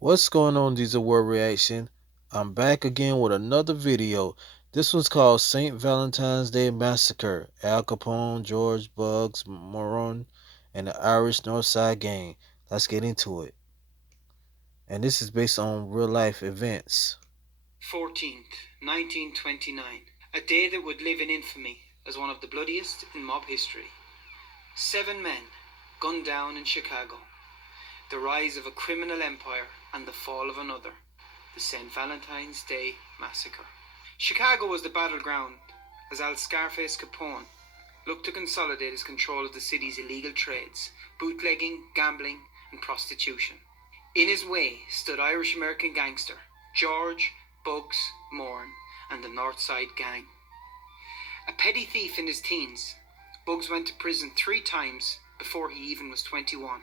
What's going on, Diesel World Reaction? I'm back again with another video. This one's called St. Valentine's Day Massacre. Al Capone, George Bugs Moron, and the Irish Northside Gang. Let's get into it. And this is based on real life events. 14th, 1929. A day that would live in infamy as one of the bloodiest in mob history. 7 men gunned down in Chicago. The rise of a criminal empire and the fall of another. The St. Valentine's Day Massacre. Chicago was the battleground as Al Scarface Capone looked to consolidate his control of the city's illegal trades, bootlegging, gambling, and prostitution. In his way stood Irish-American gangster George Bugs Moran and the Northside Gang. A petty thief in his teens, Bugs went to prison 3 times before he even was 21.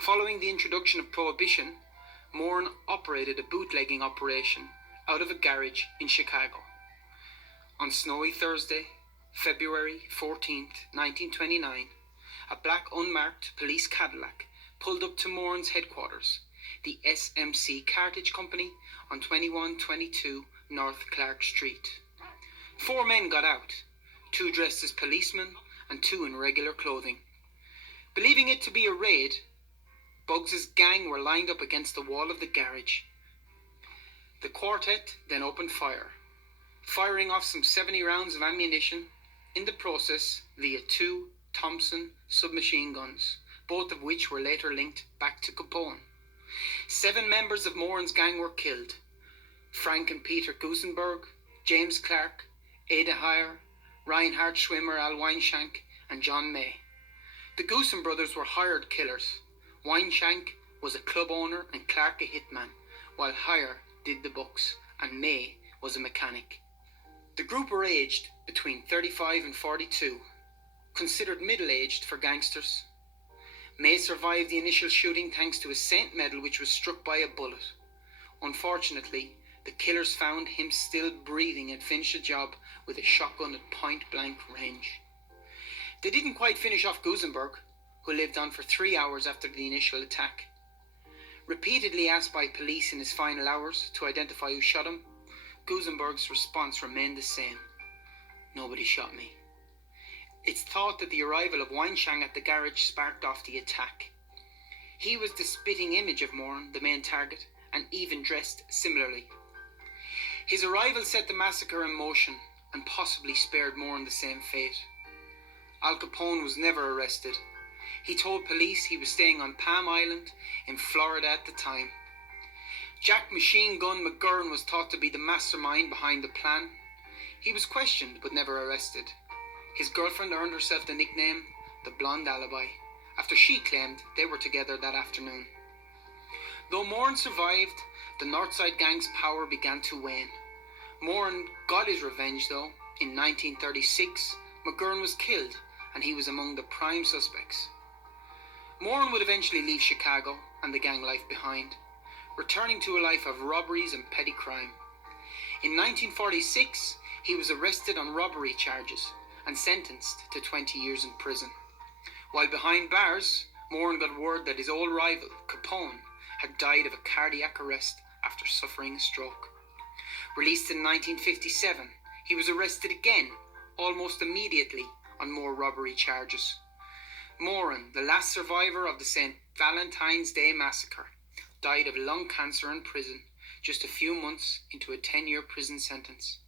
Following the introduction of Prohibition, Moran operated a bootlegging operation out of a garage in Chicago. On snowy Thursday, February 14th, 1929, a black unmarked police Cadillac pulled up to Moran's headquarters, the SMC Cartage Company on 2122 North Clark Street. 4 men got out, 2 dressed as policemen and 2 in regular clothing. Believing it to be a raid, Bugs's gang were lined up against the wall of the garage. The quartet then opened fire, firing off some 70 rounds of ammunition, in the process via 2 Thompson submachine guns, both of which were later linked back to Capone. 7 members of Moran's gang were killed: Frank and Peter Gusenberg, James Clark, Ada Heyer, Reinhard Schwimmer, Al Weinshank, and John May. The Goosen brothers were hired killers. Weinshank was a club owner and Clark a hitman, while Heyer did the books and May was a mechanic. The group were aged between 35 and 42, considered middle-aged for gangsters. May survived the initial shooting thanks to a Saint medal which was struck by a bullet. Unfortunately, the killers found him still breathing and finished the job with a shotgun at point-blank range. They didn't quite finish off Gusenberg, who lived on for 3 hours after the initial attack. Repeatedly asked by police in his final hours to identify who shot him, Gusenberg's response remained the same: "Nobody shot me." It's thought that the arrival of Weinshank at the garage sparked off the attack. He was the spitting image of Moran, the main target, and even dressed similarly. His arrival set the massacre in motion and possibly spared Moran the same fate. Al Capone was never arrested. He told police he was staying on Palm Island in Florida at the time. Jack Machine Gun McGurn was thought to be the mastermind behind the plan. He was questioned but never arrested. His girlfriend earned herself the nickname the Blonde Alibi, after she claimed they were together that afternoon. Though Moran survived, the Northside Gang's power began to wane. Moran got his revenge though. In 1936, McGurn was killed and he was among the prime suspects. Moran would eventually leave Chicago and the gang life behind, returning to a life of robberies and petty crime. In 1946, he was arrested on robbery charges and sentenced to 20 years in prison. While behind bars, Moran got word that his old rival, Capone, had died of a cardiac arrest after suffering a stroke. Released in 1957, he was arrested again, almost immediately, on more robbery charges. Moran, the last survivor of the St. Valentine's Day Massacre, died of lung cancer in prison just a few months into a 10-year prison sentence.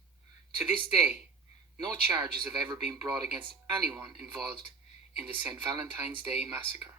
To this day, no charges have ever been brought against anyone involved in the St. Valentine's Day Massacre.